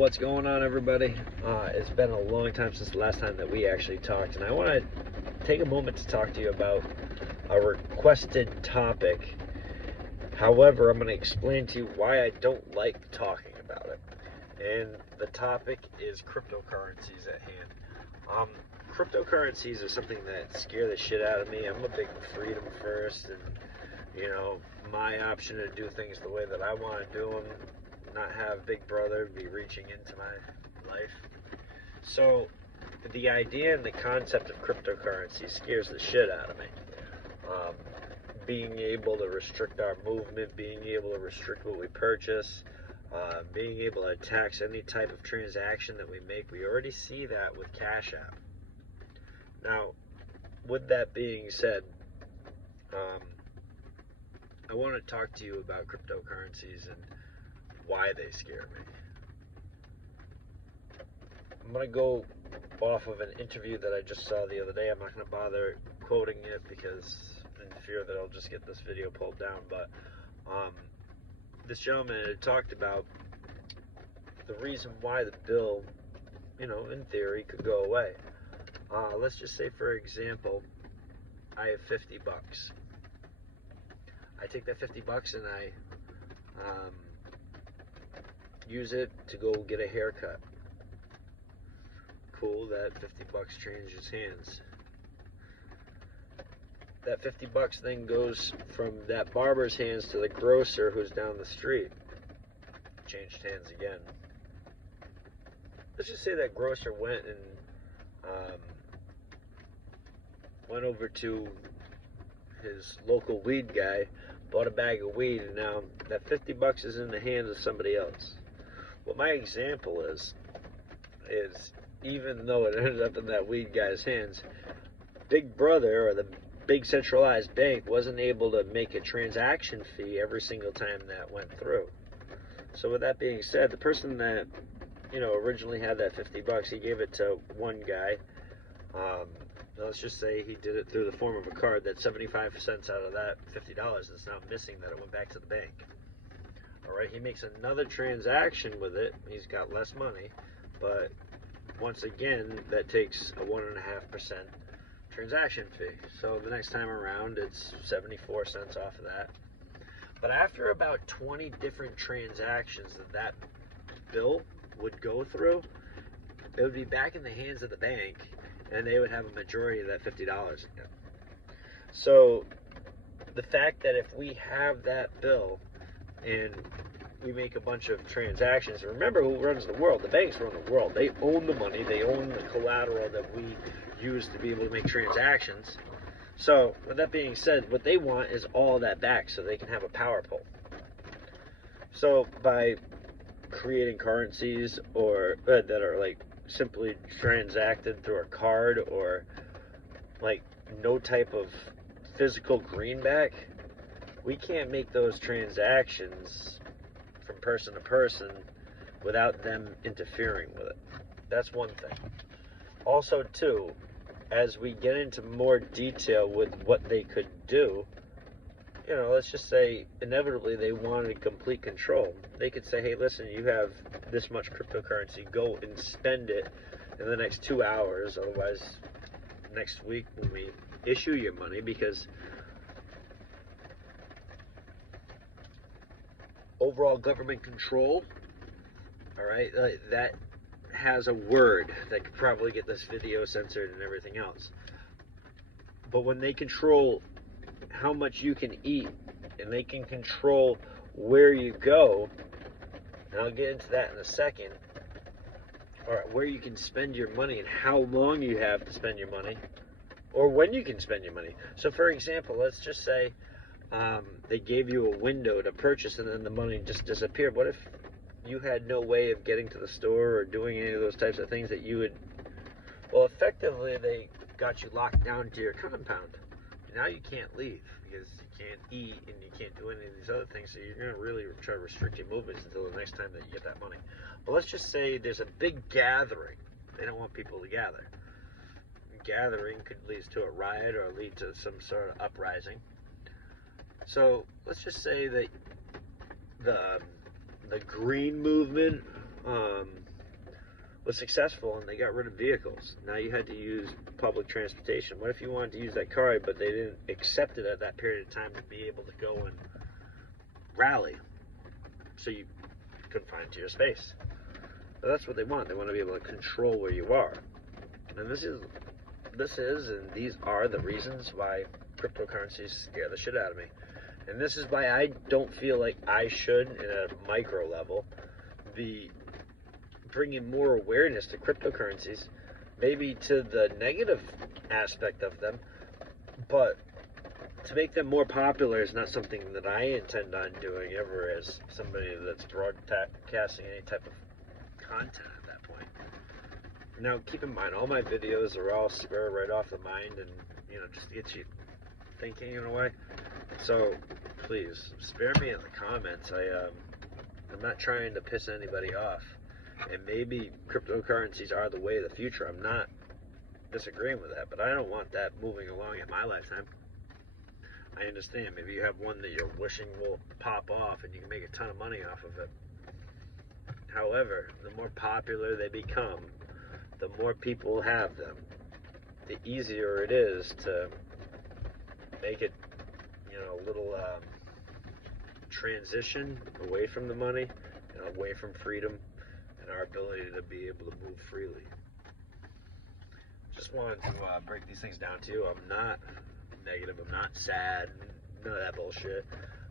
What's going on, everybody? It's been a long time since the last time that we actually talked, and I want to take a moment to talk to you about a requested topic. However, I'm going to explain to you why I don't like talking about it. And the topic is cryptocurrencies at hand. Cryptocurrencies are something that scare the shit out of me. I'm a big freedom first, and my option to do things the way that I want to do them, not have Big Brother be reaching into my life. So the idea and the concept of cryptocurrency scares the shit out of me. Being able to restrict our movement, being able to restrict what we purchase, being able to tax any type of transaction that we make. We already see that with Cash App. Now, with that being said, I want to talk to you about cryptocurrencies and why they scare me. I'm going to go off of an interview that I just saw the other day. I'm not going to bother quoting it because in fear that I'll just get this video pulled down. But this gentleman had talked about the reason why the bill, in theory, could go away. Let's just say, for example, I have $50. I take that $50 and I use it to go get a haircut. Cool, that $50 changes hands. That $50 then goes from that barber's hands to the grocer who's down the street. Changed hands again. Let's just say that grocer went and went over to his local weed guy, bought a bag of weed, and now that $50 is in the hands of somebody else. What my example is even though it ended up in that weed guy's hands, Big Brother or the big centralized bank wasn't able to make a transaction fee every single time that went through. So with that being said, the person that originally had that $50, he gave it to one guy. Let's just say he did it through the form of a card. That 75 cents out of that $50 is now missing, that it went back to the bank. All right, he makes another transaction with it. He's got less money, but once again, that takes a 1.5% transaction fee. So the next time around, it's 74 cents off of that. But after about 20 different transactions that bill would go through, it would be back in the hands of the bank, and they would have a majority of that $50 again. So the fact that if we have that bill and we make a bunch of transactions, remember who runs the world? The banks run the world. They own the money. They own the collateral that we use to be able to make transactions. So with that being said, what they want is all that back so they can have a power pull. So by creating currencies or that are like simply transacted through a card or like no type of physical greenback, we can't make those transactions from person to person without them interfering with it. That's one thing. Also, too, as we get into more detail with what they could do, let's just say inevitably they wanted complete control. They could say, hey, listen, you have this much cryptocurrency, go and spend it in the next 2 hours, otherwise next week when we issue your money, because overall government control, all right, that has a word that could probably get this video censored and everything else. But when they control how much you can eat and they can control where you go, and I'll get into that in a second, or where you can spend your money and how long you have to spend your money, or when you can spend your money. So for example, let's just say they gave you a window to purchase and then the money just disappeared. What if you had no way of getting to the store or doing any of those types of things that you would, well, effectively they got you locked down to your compound. Now you can't leave because you can't eat and you can't do any of these other things, so you're going to really try to restrict your movements until the next time that you get that money. But let's just say there's a big gathering. They don't want people to gather. Gathering could lead to a riot or lead to some sort of uprising. So let's just say that the green movement was successful and they got rid of vehicles. Now you had to use public transportation. What if you wanted to use that card, but they didn't accept it at that period of time to be able to go and rally? So you confined to your space. But that's what they want. They want to be able to control where you are. And this is and these are the reasons why cryptocurrencies scare the shit out of me. And this is why I don't feel like I should, in a micro level, be bringing more awareness to cryptocurrencies, maybe to the negative aspect of them, but to make them more popular is not something that I intend on doing ever as somebody that's broadcasting any type of content at that point. Now, keep in mind, all my videos are all spur right off the mind and, just to get you thinking in a way. So, please, spare me in the comments. I'm not trying to piss anybody off. And maybe cryptocurrencies are the way of the future. I'm not disagreeing with that, but I don't want that moving along in my lifetime. I understand. Maybe you have one that you're wishing will pop off and you can make a ton of money off of it. However, the more popular they become, the more people have them, the easier it is to make it, a little transition away from the money and away from freedom and our ability to be able to move freely. Just wanted to break these things down to you. I'm not negative. I'm not sad. None of that bullshit.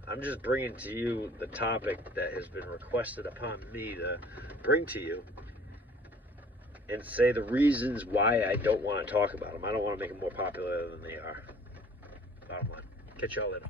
I'm just bringing to you the topic that has been requested upon me to bring to you and say the reasons why I don't want to talk about them. I don't want to make them more popular than they are. Bottom line. Catch y'all later.